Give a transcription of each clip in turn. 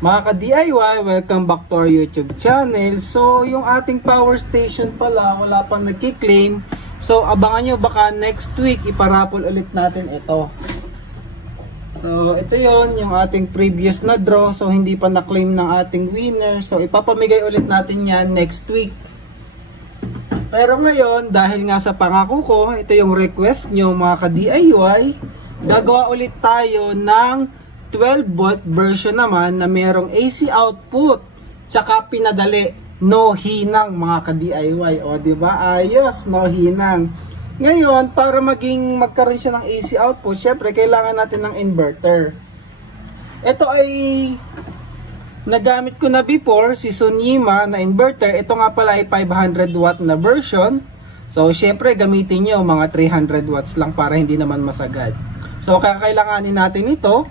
Mga ka-DIY, welcome back to our YouTube channel. So, yung ating power station pala, wala pang nagki-claim. So, abangan nyo, baka next week iparapol ulit natin ito. So, ito yon yung ating previous na draw. So, hindi pa na-claim ng ating winner. So, ipapamigay ulit natin yan next week. Pero ngayon, dahil nga sa pangako ko, ito yung request nyo mga ka-DIY, gagawa ulit tayo ng 12 volt version naman na mayroong AC output tsaka pinadali, no hinang mga ka-DIY. O diba, ayos, no hinang. Ngayon, para magkaroon siya ng AC output, syempre kailangan natin ng inverter. Ito ay nagamit ko na before, si Sonyma na inverter. Ito nga pala ay 500 watt na version. So syempre gamitin nyo mga 300 watts lang para hindi naman masagad. So kakailanganin natin ito.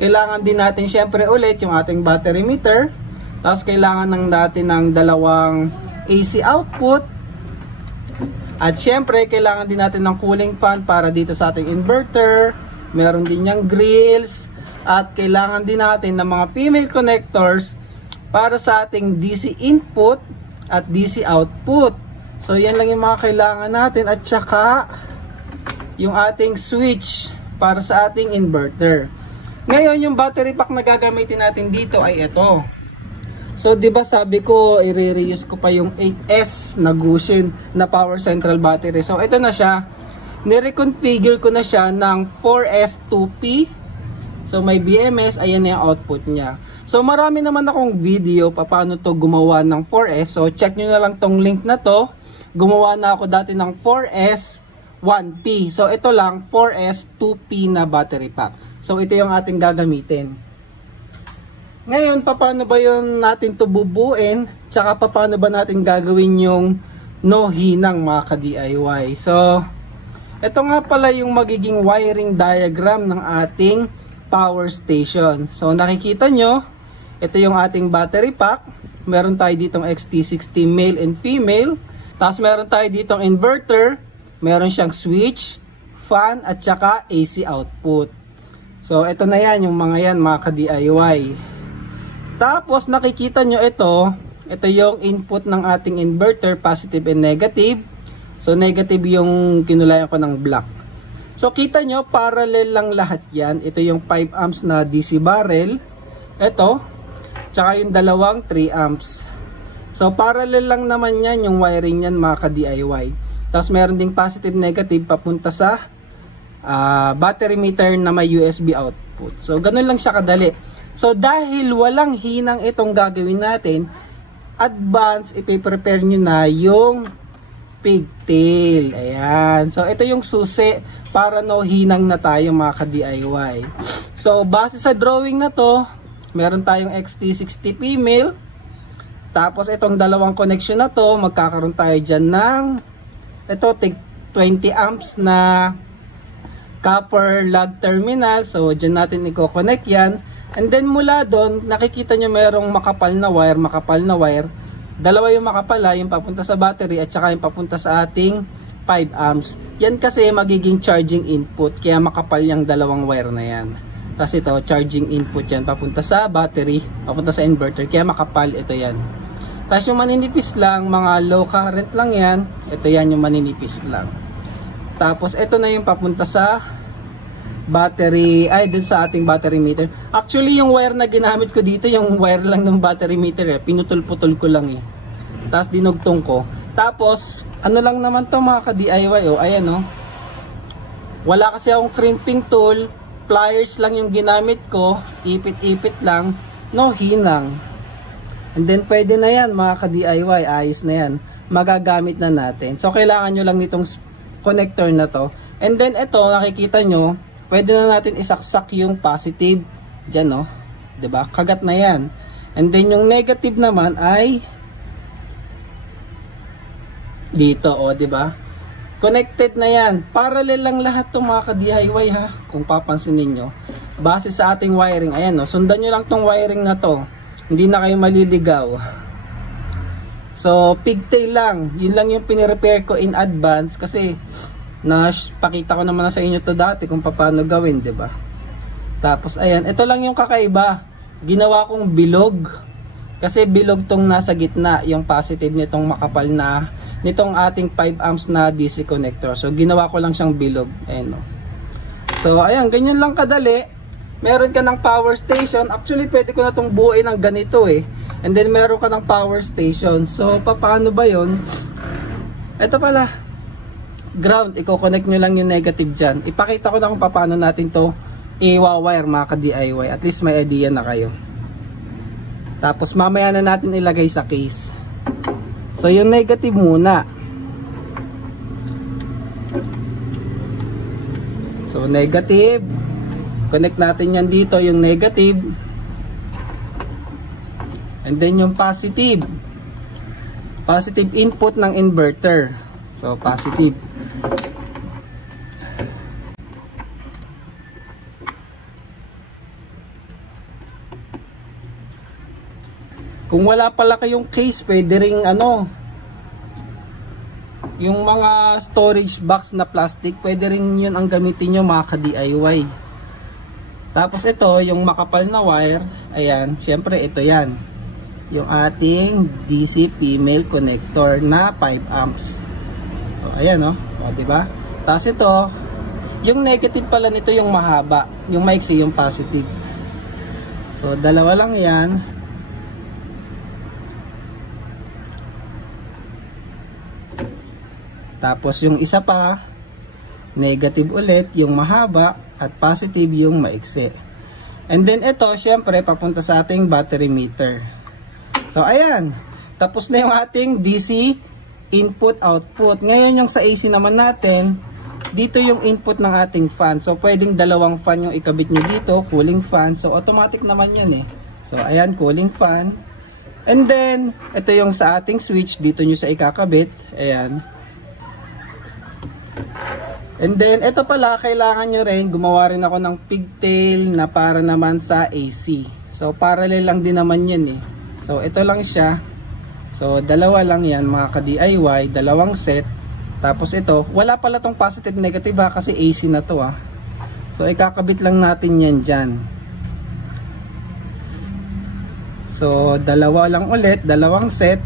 Kailangan din natin syempre ulit yung ating battery meter. Tapos kailangan natin ng dalawang AC output. At syempre kailangan din natin ng cooling fan para dito sa ating inverter. Meron din yung grills. At kailangan din natin ng mga female connectors para sa ating DC input at DC output. So yan lang yung mga kailangan natin. At saka yung ating switch para sa ating inverter. Ngayon, yung battery pack na gagamitin natin dito ay ito. So, di ba sabi ko, i-reuse ko pa yung 8S na Gushing na power central battery. So, ito na siya. Nireconfigure ko na siya ng 4S2P. So, may BMS. Ayan na yung output niya. So, marami naman akong video paano to gumawa ng 4S. So, check nyo na lang tong link na to. Gumawa na ako dati ng 4S1P. So, ito lang 4S2P na battery pack. So, ito yung ating gagamitin. Ngayon, paano ba yun natin ito bubuin? Tsaka, paano ba natin gagawin yung no hinang mga ka-DIY? So, ito nga pala yung magiging wiring diagram ng ating power station. So, nakikita nyo, ito yung ating battery pack. Meron tayo ditong XT60 male and female. Tapos, meron tayo ditong inverter. Meron siyang switch, fan, at saka AC output. So, ito na yan, yung mga yan, mga ka-DIY. Tapos, nakikita nyo ito yung input ng ating inverter, positive and negative. So, negative yung kinulayan ko ng black. So, kita nyo, parallel lang lahat yan. Ito yung 5 amps na DC barrel. Ito, tsaka yung dalawang 3 amps. So, parallel lang naman yan, yung wiring yan, mga ka-DIY. Tapos, meron ding positive, negative, papunta sa battery meter na may USB output. So, ganun lang siya kadali. So, dahil walang hinang itong gagawin natin, advance, ipiprepare nyo na yung pigtail. Ayan. So, ito yung susi para no hinang na tayo mga ka-DIY. So, base sa drawing na to, meron tayong XT60 female. Tapos, itong dalawang connection na to, magkakaroon tayo dyan ng ito, 20 amps na copper lug terminal. So, dyan natin i-connect yan. And then, mula doon, nakikita nyo mayroong makapal na wire. Dalawa yung makapal, yung papunta sa battery at saka yung papunta sa ating 5 amps. Yan kasi magiging charging input. Kaya makapal yung dalawang wire na yan. Tapos ito, charging input yan. Papunta sa battery, papunta sa inverter. Kaya makapal, ito yan. Tapos yung maninipis lang, mga low current lang yan. Ito yan yung maninipis lang. Tapos, ito na yung papunta sa battery, dun sa ating battery meter. Actually, yung wire na ginamit ko dito, yung wire lang ng battery meter, pinutol-putol ko lang eh. Tapos, dinugtong ko. Tapos, ano lang naman to mga ka-DIY, ayan Wala kasi akong crimping tool, pliers lang yung ginamit ko, ipit-ipit lang, no hinang. And then, pwede na yan mga ka-DIY, ayos na yan. Magagamit na natin. So, kailangan nyo lang nitong connector na to. And then ito, nakikita nyo, pwede na natin isaksak yung positive dyan, 'di ba? Kagat na yan. And then yung negative naman ay dito, 'di ba? Connected na yan. Parallel lang lahat 'tong mga ka-DIY ha, kung papansinin niyo. Base sa ating wiring, ayan sundan niyo lang 'tong wiring na to. Hindi na kayo maliligaw. So, pigtail lang. Yun lang yung pinirepair ko in advance kasi pakita ko naman na sa inyo to dati kung paano gawin, 'di ba? Tapos ayan, ito lang yung kakaiba. ginawa kong bilog. Kasi bilog tong nasa gitna, yung positive nitong makapal na, nitong ating 5 amps na DC connector. So, ginawa ko lang siyang bilog. Ayan, no? So, ayan, ganyan lang kadali. Meron ka ng power station. Actually, pwede ko na itong buuin ng ganito eh. And then, meron ka ng power station. So, paano ba yon? Ito pala. Ground. Iko-connect nyo lang yung negative dyan. Ipakita ko na kung paano natin to i-wire mga ka-DIY. At least may idea na kayo. Tapos mamaya na natin ilagay sa case. So yung negative muna. So negative. Connect natin yan dito yung negative. And then yung positive. Positive input ng inverter. So positive. Kung wala pala kayong case, pwede ring yung mga storage box na plastic, pwede rin yun ang gamitin nyo mga ka-DIY. Tapos ito, yung makapal na wire, ayan, syempre ito yan. Yung ating DC female connector na 5 amps. So, ayan o, diba? Tapos ito, yung negative pala nito yung mahaba, yung maiksi yung positive. So, dalawa lang yan. Tapos yung isa pa, negative ulit, yung mahaba, at positive yung maiksi. And then ito, syempre, papunta sa ating battery meter. So, ayan. Tapos na yung ating DC input-output. Ngayon yung sa AC naman natin, dito yung input ng ating fan. So, pwedeng dalawang fan yung ikabit nyo dito, cooling fan. So, automatic naman yan eh. So, ayan, cooling fan. And then, ito yung sa ating switch, dito nyo sa ikakabit. Ayan. And then, ito pala, kailangan nyo rin, gumawa rin ako ng pigtail na para naman sa AC. So, parallel lang din naman yan eh. So, ito lang siya. So, dalawa lang yan, mga ka-DIY, dalawang set. Tapos ito, wala pala tong positive negative ha, kasi AC na to ha. So, ikakabit lang natin yan dyan. So, dalawa lang ulit, dalawang set.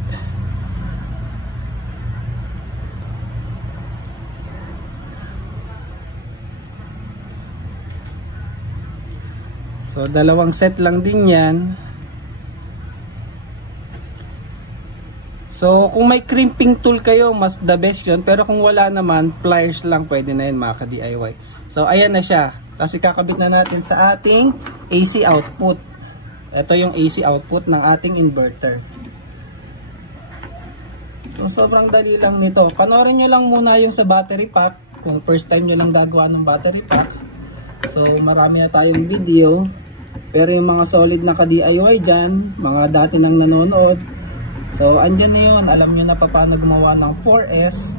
So, dalawang set lang din yan. So, kung may crimping tool kayo, mas the best yun. Pero kung wala naman, pliers lang pwede na yun mga ka-DIY. So, ayan na siya. Kasi kakabit na natin sa ating AC output. Ito yung AC output ng ating inverter. So, sobrang dali lang nito. Panoorin nyo lang muna yung sa battery pack. Kung first time nyo lang gagawa ng battery pack. So, marami na tayong video. Pero yung mga solid na ka-DIY dyan, mga dati nang nanonood, so andyan na yun, alam nyo na pa paano gumawa ng 4S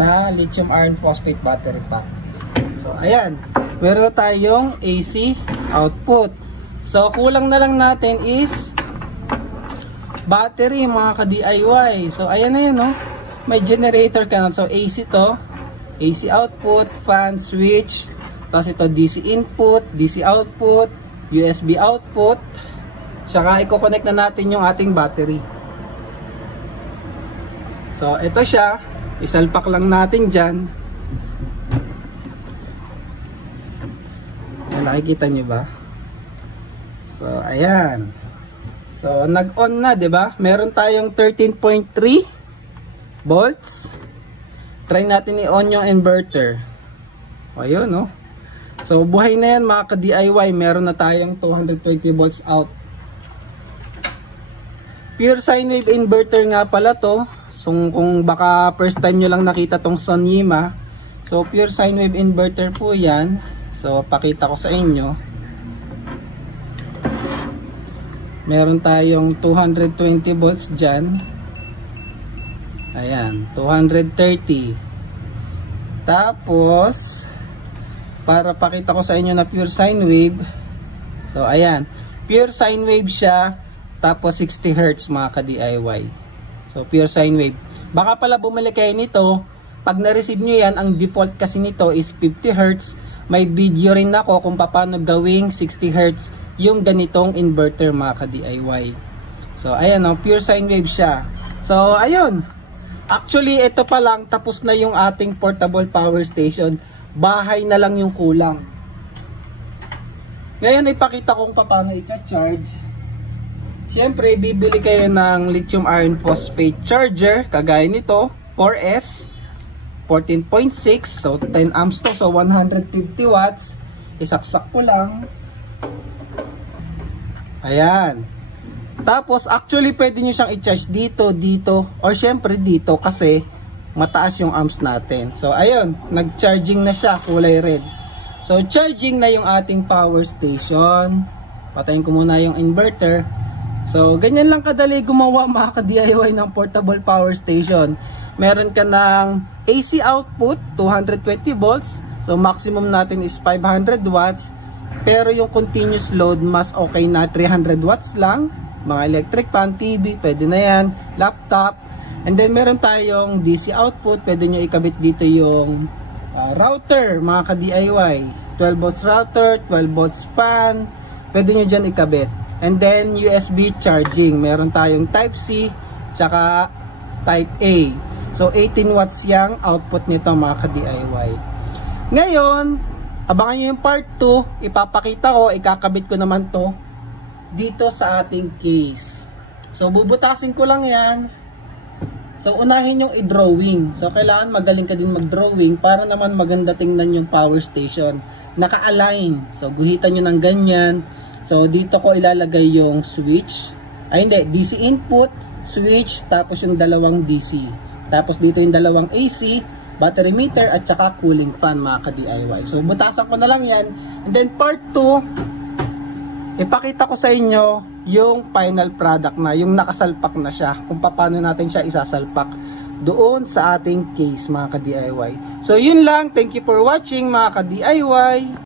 na lithium iron phosphate battery pack. So ayan, meron tayong AC output. So kulang na lang natin is battery mga ka-DIY. So ayan na yun, no? May generator ka na. So AC to, AC output, fan, switch, tapos ito DC input, DC output, USB output, saka i-connect na natin yung ating battery. So ito siya, isalpak lang natin dyan. Nakikita nyo ba? So ayan. So nag-on na, 'di ba? Meron tayong 13.3 volts. Try natin i-on yung inverter. Ayun, no? So buhay na yan mga ka-DIY. Meron na tayong 220 volts out. Pure sine wave inverter nga pala to. So kung baka first time nyo lang nakita tong Sonyma, so pure sine wave inverter po yan. So pakita ko sa inyo. Meron tayong 220 volts dyan. Ayan, 230. Tapos para pakita ko sa inyo na pure sine wave. So ayan, pure sine wave siya, tapos 60 Hz mga ka-DIY. So pure sine wave. Baka pala bumili kayo nito, pag na-receive nyo yan, ang default kasi nito is 50 Hz. May video rin ako kung paano gawing 60 Hz yung ganitong inverter mga ka-DIY. So ayan o, pure sine wave siya. So ayun, actually ito pa lang, tapos na yung ating portable power station. Bahay na lang yung kulang. Ngayon ipakita kong paano i-charge. Siyempre bibili kayo ng lithium iron phosphate charger, kagaya nito, 4S 14.6, so 10 amps to, so 150 watts. Isaksak ko lang. Ayan. Tapos actually pwede nyo siyang i-charge dito, dito, or syempre dito kasi mataas yung amps natin. So ayun, nag-charging na siya, kulay red. So charging na yung ating power station. Patayin ko muna yung inverter. So ganyan lang kadali gumawa mga ka-DIY ng portable power station. Meron ka ng AC output 220 volts. So maximum natin is 500 watts. Pero yung continuous load mas okay na 300 watts lang. Mga electric fan, TV, pwede na yan. Laptop. And then meron tayong DC output. Pwede nyo ikabit dito yung router mga ka-DIY. 12 volts router, 12 volts fan. Pwede nyo dyan ikabit. And then USB charging. Meron tayong Type C tsaka Type A. So 18 watts yung output nito mga ka-DIY. Ngayon, abangan nyo yung part 2. Ipapakita ko, ikakabit ko naman to dito sa ating case. So bubutasin ko lang yan. So unahin yung i-drawing. So kailangan magaling ka din mag-drawing para naman maganda tingnan yung power station. Naka-align. So guhitan nyo ng ganyan. So dito ko ilalagay yung switch. Ay hindi, DC input, switch, tapos yung dalawang DC. Tapos dito yung dalawang AC, battery meter at saka cooling fan mga ka-DIY. So butasan ko na lang yan. And then part 2, ipakita ko sa inyo yung final product na, yung nakasalpak na siya, kung paano natin siya isasalpak doon sa ating case mga ka-DIY. So yun lang, thank you for watching mga ka-DIY.